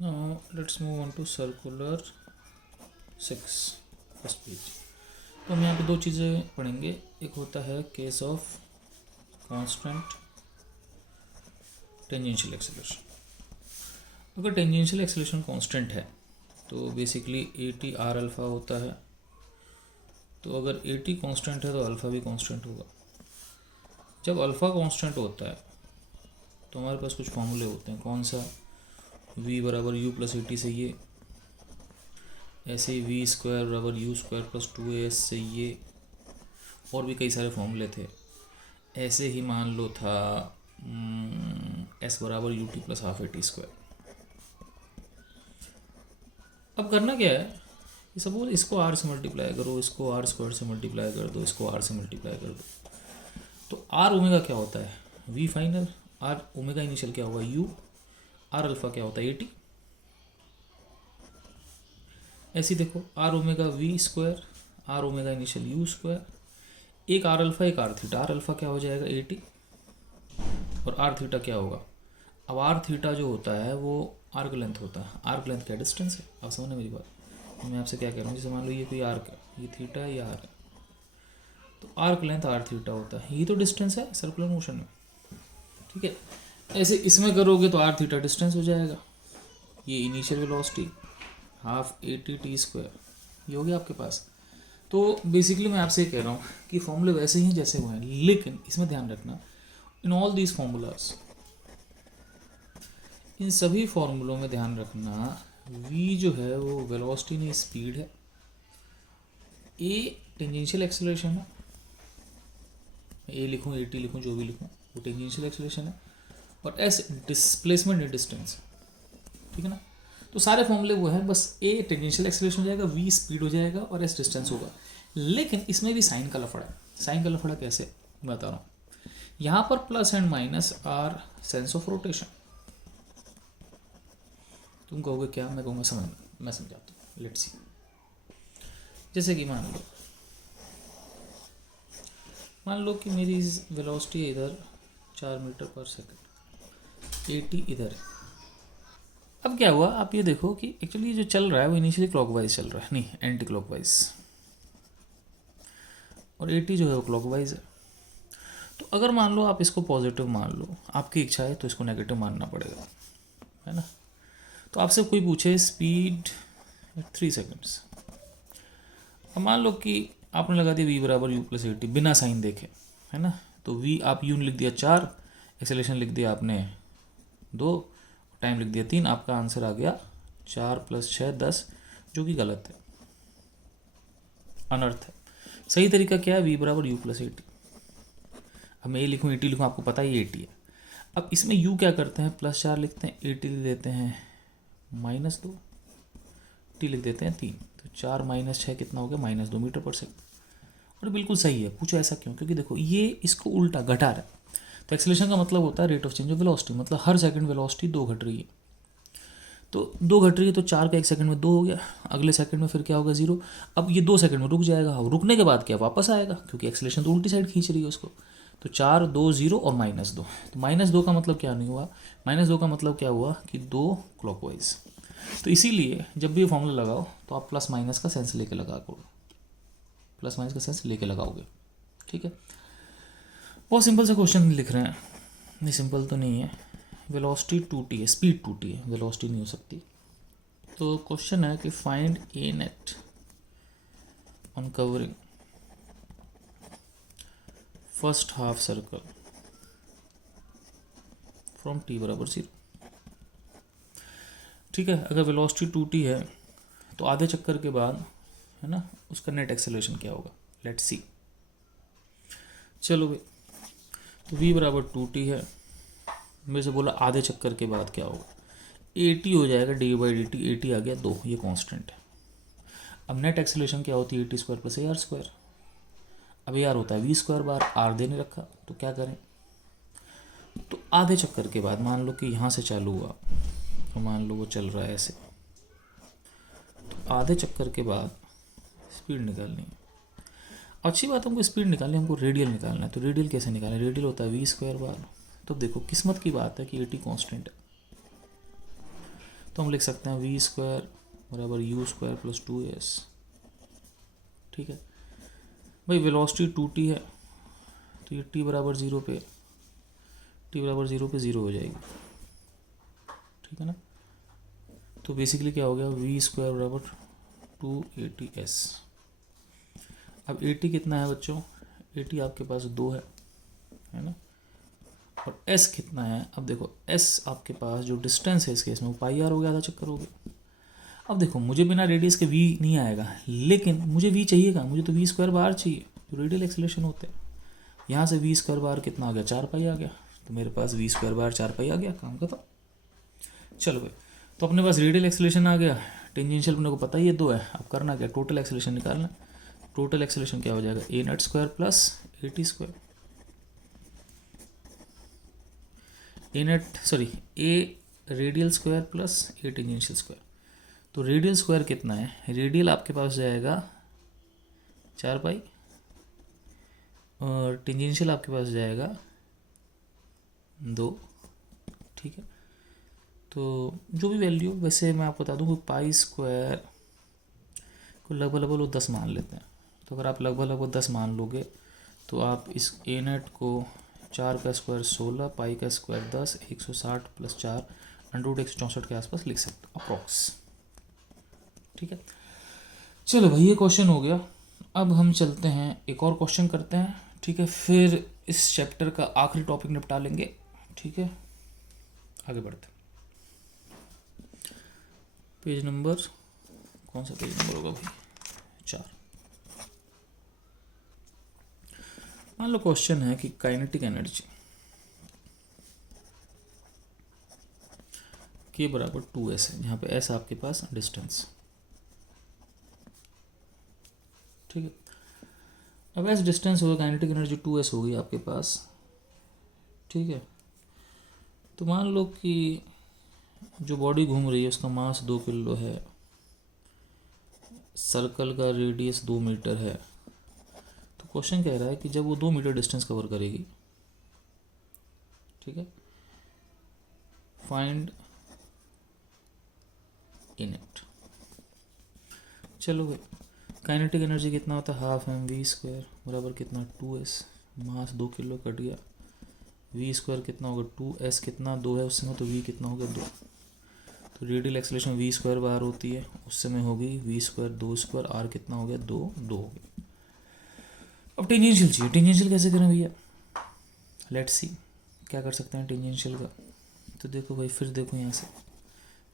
Now let's move on to circular 6 first page. तो हम यहाँ पे दो चीज़ें पढ़ेंगे। एक होता है case of constant tangential acceleration. अगर टेंजेंशियल एक्सेलरेशन कांस्टेंट है तो basically A T R alpha होता है। तो अगर ए टी कॉन्स्टेंट है तो अल्फ़ा भी कांस्टेंट होगा। जब अल्फ़ा कांस्टेंट होता है तो हमारे पास कुछ फॉर्मूले होते हैं। कौन सा? v बराबर यू प्लस ए टी से ये, ऐसे ही वी स्क्वायर बराबर यू स्क्वायर प्लस 2as से ये, और भी कई सारे फॉर्मूले थे। ऐसे ही मान लो था s बराबर यू टी प्लस हाफ ए टी स्क्वायर। अब करना क्या है कि सपोज इसको r से मल्टीप्लाई करो, इसको r स्क्वायर से मल्टीप्लाई कर दो, इसको r से मल्टीप्लाई कर दो। तो r ओमेगा क्या होता है? v final. r omega initial क्या होगा? u। r अल्फ़ा क्या होता है? A t. ऐसे देखो r omega v square, r omega initial u square, एक आर अल्फ़ा एक आर थीटा। आर अल्फ़ा क्या हो जाएगा? A t. और आर थीटा क्या होगा? अब आर थीटा जो होता है वो आर्क लेंथ होता है। आर्क लेंथ क्या डिस्टेंस है? आप समझना मेरी बात। मैं आपसे क्या कह रहा हूँ, जैसे मान लो ये कोई आर्क है, ये थीटा ये आर है, तो आर्क लेंथ आर थीटा होता है। ये तो डिस्टेंस है सर्कुलर मोशन में, ठीक है। ऐसे इसमें करोगे तो आर थीटा डिस्टेंस हो जाएगा। ये initial velocity half A T T square, ये हो गया आपके पास। तो बेसिकली मैं आपसे कह रहा हूँ कि फॉर्मूले वैसे ही जैसे वो हैं, लेकिन इसमें ध्यान रखना इन ऑल दीज फॉर्मूलाज, इन सभी फॉर्मूलों में ध्यान रखना v जो है वो वेलोसिटी नहीं स्पीड है, a टेंजेंशियल एक्सेलरेशन है, a लिखूँ ए टी लिखूँ जो भी लिखूँ वो टेंजेंशियल एक्सेलरेशन है, और s डिस्प्लेसमेंट इन डिस्टेंस, ठीक है ना। तो सारे फॉर्मूले वो हैं, बस a टेंजेंशियल एक्सेलरेशन हो जाएगा, v स्पीड हो जाएगा और s डिस्टेंस होगा। लेकिन इसमें भी साइन का लफड़ा है। साइन का लफड़ा कैसे मैं बता रहा हूँ। यहाँ पर plus and minus are sense of rotation. तुम कहोगे क्या? मैं कहूँगा समझना, मैं समझाता हूँ। लेट्स सी, जैसे कि मान लो कि मेरी वेलोसिटी इधर 4 मीटर पर सेकंड, ए टी इधर है। अब क्या हुआ, आप ये देखो कि एक्चुअली जो चल रहा है वो इनिशियली क्लॉकवाइज चल रहा है, नहीं एंटी क्लॉकवाइज, और ए टी जो है वो क्लॉकवाइज है। तो अगर मान लो आप इसको पॉजिटिव मान लो, आपकी इच्छा है तो इसको नेगेटिव मानना पड़ेगा, है ना। तो आपसे कोई पूछे स्पीड 3 सेकेंड्स, अब मान लो कि आपने लगा दिया v बराबर यू प्लस ए टी बिना साइन देखे, है ना। तो v आप यू लिख दिया 4, एक्सेलरेशन लिख दिया आपने 2, टाइम लिख दिया 3, आपका आंसर आ गया 4 + 6 10, जो कि गलत है, अनर्थ है। सही तरीका क्या है? v बराबर यू प्लस ए टी। अब मैं ए लिखूँ ए टी लिखूँ, आपको पता ही ए टी है। अब इसमें u क्या करते हैं? +4 लिखते हैं, ए टी लिख देते हैं -2, टी लिख देते हैं 3। तो 4 - 6 कितना हो गया? -2 मीटर पर सेकंड। और बिल्कुल सही है। पूछो ऐसा क्यों? क्योंकि देखो ये इसको उल्टा घटा रहा है। तो एक्सेलरेशन का मतलब होता है rate of change of velocity, मतलब हर सेकंड वेलोसिटी 2 घट रही है। तो 2 घट रही है तो 4 का 1 सेकंड में 2 हो गया, अगले सेकंड में फिर क्या होगा? 0। अब ये 2 सेकंड में रुक जाएगा, और रुकने के बाद क्या वापस आएगा, क्योंकि एक्सेलरेशन तो उल्टी साइड खींच रही है उसको। तो 4 2 0 और -2। तो -2 का मतलब क्या नहीं हुआ? -2 का मतलब क्या हुआ कि 2 क्लॉकवाइज। तो इसीलिए जब भी ये फॉर्मूला लगाओ तो आप प्लस माइनस का सेंस लेके लगाओगे, प्लस माइनस का सेंस लेके लगाओगे, ठीक है। बहुत सिंपल सा क्वेश्चन लिख रहे हैं, नहीं सिंपल तो नहीं है। वेलोसिटी 2t है, स्पीड 2t है, वेलोसिटी नहीं हो सकती। तो क्वेश्चन है कि find A net on covering first half circle from t बराबर 0। ठीक है, अगर वेलोसिटी 2t है तो आधे चक्कर के बाद, है ना, उसका नेट एक्सेलरेशन क्या होगा? Let's see. चलो भाई, तो v बराबर 2t है, मेरे से बोला आधे चक्कर के बाद क्या होगा? ए टी हो जाएगा dy/dt, ए टी आ गया 2, ये कांस्टेंट है। अब नेट एक्सेलरेशन क्या होती है? A t square plus A R square. अब ए आर होता है वी स्क्वायर बार, आर देने रखा, तो क्या करें? तो आधे चक्कर के बाद मान लो कि यहाँ से चालू हुआ, तो मान लो वो चल रहा है ऐसे, तो आधे चक्कर के बाद स्पीड निकालनी है। अच्छी बात, हमको स्पीड निकालनी है, हमको रेडियल निकालना है। तो रेडियल कैसे निकालें? रेडियल होता है वी स्क्वायर बार। तो देखो किस्मत की बात है कि ए टी कॉन्स्टेंट है, तो हम लिख सकते हैं वी स्क्वायर बराबर यू स्क्वायर प्लस 2s। ठीक है भाई, वेलोसिटी 2t है तो ये t बराबर 0 पे, t बराबर 0 पे 0 हो जाएगी। ठीक है ना, तो बेसिकली क्या हो गया, वी स्क्वायर बराबर 280s। अब 80 कितना है बच्चों, 80 आपके पास 2 है ना, और s कितना है, अब देखो s आपके पास जो डिस्टेंस है इस केस में वो पाई आर हो गया, आधा चक्कर हो गया। अब देखो मुझे बिना रेडियस के v नहीं आएगा, लेकिन मुझे v चाहिएगा, मुझे तो v स्क्वायर बार चाहिए जो रेडियल एक्सेलरेशन होते हैं। यहाँ से v स्क्वायर बार कितना आ गया, 4 पाई आ गया, तो मेरे पास v स्क्वायर बार 4 पाई आ गया, काम खत्म। चलो भाई, तो अपने पास रेडियल एक्सेलरेशन आ गया, टेंजेंशियल अपने को पता ही है 2 है। अब करना क्या, टोटल एक्सेलरेशन निकालना। टोटल एक्सेलरेशन क्या हो जाएगा, a net square plus a t square, a net sorry a radial square plus a tangential square. तो रेडियल स्क्वायर कितना है, रेडियल आपके पास जाएगा 4 पाई और टेंजेंशियल आपके पास जाएगा 2। ठीक है, तो जो भी वैल्यू, वैसे मैं आपको बता दूँ कि पाई स्क्वायर को लगभग लोग 10 मान लेते हैं। तो अगर आप लगभग 10 मान लोगे तो आप इस ए नेट को 4 का स्क्वायर 16, पाई का स्क्वायर 10, 160 प्लस 4 √164 के आसपास लिख सकते हो अप्रॉक्स। ठीक है, चलो भाई ये क्वेश्चन हो गया। अब हम चलते हैं एक और क्वेश्चन करते हैं। ठीक है, फिर इस चैप्टर का आखिरी टॉपिक निपटा लेंगे। ठीक है, आगे बढ़ते। पेज नंबर, कौन सा पेज नंबर होगा भाई, 4। मान लो क्वेश्चन है कि काइनेटिक एनर्जी के बराबर 2s है, जहाँ पे s आपके पास डिस्टेंस। ठीक है, अब s डिस्टेंस होगा, काइनेटिक एनर्जी 2s होगी आपके पास। ठीक है, तो मान लो कि जो बॉडी घूम रही है उसका मास 2 किलो है, सर्कल का रेडियस 2 मीटर है। तो क्वेश्चन कह रहा है कि जब वो 2 मीटर डिस्टेंस कवर करेगी, ठीक है, फाइंड इन इट। चलो भाई, काइनेटिक एनर्जी कितना होता है, हाफ एम वी स्क्वायर बराबर कितना 2s, मास 2 किलो कट गया, वी स्क्वायर कितना होगा 2s, कितना 2 है उस समय, तो वी कितना होगा 2। तो रेडियल एक्सेलरेशन वी स्क्वायर बार होती है, उस समय होगी वी स्क्वायर 2 स्क्वायर, आर कितना हो गया 2 हो गया। अब टेंजेंशियल चाहिए, टेंजेंशियल कैसे करें भैया, लेट्स सी क्या कर सकते हैं टेंजेंशियल का। तो देखो भाई, फिर देखो यहाँ से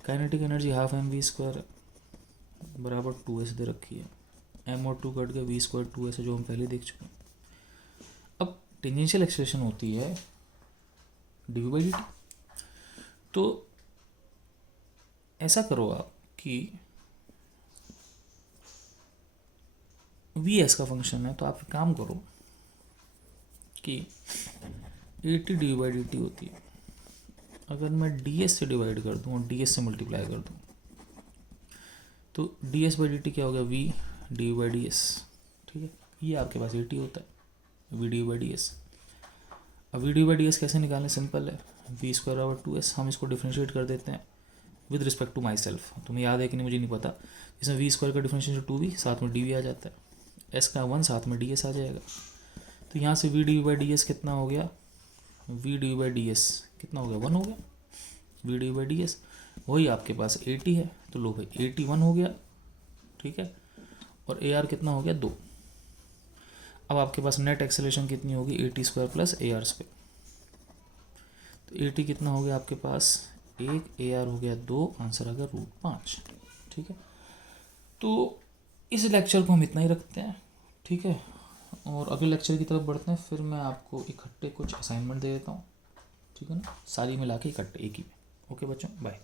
kinetic energy half m v square बराबर 2s दे रखी है, m और 2 कट गया, वी स्क्वायर 2s है जो हम पहले देख चुके हैं। अब टेंजेंशियल एक्सेलरेशन होती है dv बाई dt। तो ऐसा करो आप कि वी एस का फंक्शन है, तो आप काम करो कि 80 डी बाई डी टी होती है, अगर मैं डी एस से डिवाइड कर दूँ और डी एस से मल्टीप्लाई कर दूँ तो d s by d t क्या हो गया, v d by d s. ठीक है, ये आपके पास 80 होता है, v d by d s. अब v d by d s कैसे निकालें, सिंपल है, वी स्क्वायर बराबर 2s, हम इसको डिफ्रेंशिएट कर देते हैं with respect to myself. तुम्हें याद है कि नहीं मुझे नहीं पता, इसमें वी स्क्वायर का डिफरेंशिएशन 2v, साथ में डी आ जाता है, s का 1, साथ में डी एस आ जाएगा। तो यहाँ से v d by d s कितना हो गया, v d by d s कितना हो गया 1 हो गया, v d by d s वही आपके पास 80 है, तो लो भाई 81 हो गया। ठीक है, और ए आर कितना हो गया 2। अब आपके पास नेट एक्सेलरेशन कितनी होगी, 80 square plus A R square. तो 80 कितना हो गया आपके पास 1, ए आर हो गया 2, आंसर आ गया √5। ठीक है, तो इस लेक्चर को हम इतना ही रखते हैं। ठीक है, और अगले लेक्चर की तरफ बढ़ते हैं, फिर मैं आपको इकट्ठे कुछ असाइनमेंट दे देता हूँ। ठीक है ना, सारी मिला के इकट्ठे एक ही में। ओके बच्चों, बाय।